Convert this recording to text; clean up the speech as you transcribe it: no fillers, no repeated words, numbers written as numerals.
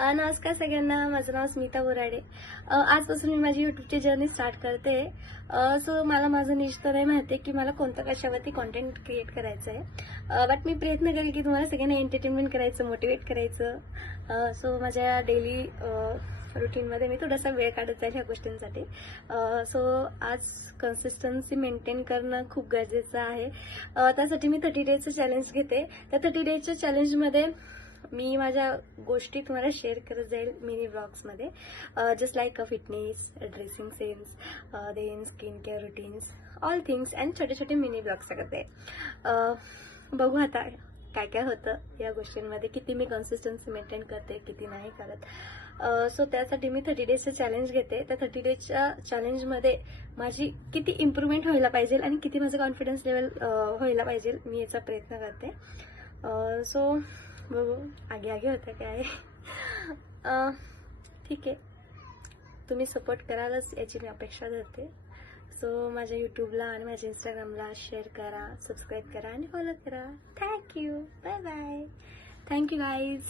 नमस्कार सगळ्यांना, माझं नाव स्मिता बोराडे. आजपासून मी माझी यूट्यूबची जर्नी स्टार्ट करते. सो मला माझं निश तर नाही माहिती की मला कोणत्या कशावरती कॉन्टेंट क्रिएट करायचं आहे. बट मी प्रयत्न करेल की तुम्हाला सगळ्यांना एंटरटेनमेंट करायचं, मोटिवेट करायचं. सो माझ्या डेली रुटीनमध्ये मी थोडासा वेळ काढत जाईल ह्या गोष्टींसाठी. सो आज कन्सिस्टन्सी मेंटेन करणं खूप गरजेचं आहे. त्यासाठी मी 30 डेजचं चॅलेंज घेते. त्या 30 डेजच्या चॅलेंजमध्ये मी माझ्या गोष्टी तुम्हाला शेअर करत जाईल मिनी ब्लॉग्समध्ये. Just like fitness, dressing sense, then skin care routines, all things and छोटे छोटे मिनी ब्लॉग्स करते. बघू आता काय काय होतं या गोष्टींमध्ये, किती मी कन्सिस्टन्सी मेंटेन करते, किती नाही करत. सो त्यासाठी मी 30 डेजचं चॅलेंज घेते. त्या 30 डेजच्या चॅलेंजमध्ये माझी किती इम्प्रूव्हमेंट व्हायला पाहिजे आणि किती माझं कॉन्फिडन्स लेवल व्हायला पाहिजे, मी याचा प्रयत्न करते. सो बघू आगे आगे होतं काय. ठीक आहे, तुम्ही सपोर्ट करालच याची मी अपेक्षा धरते. सो माझ्या यूट्यूबला आणि माझ्या इंस्टाग्रामला शेअर करा, सबस्क्राईब करा आणि फॉलो करा. Thank you, bye bye. Thank you guys.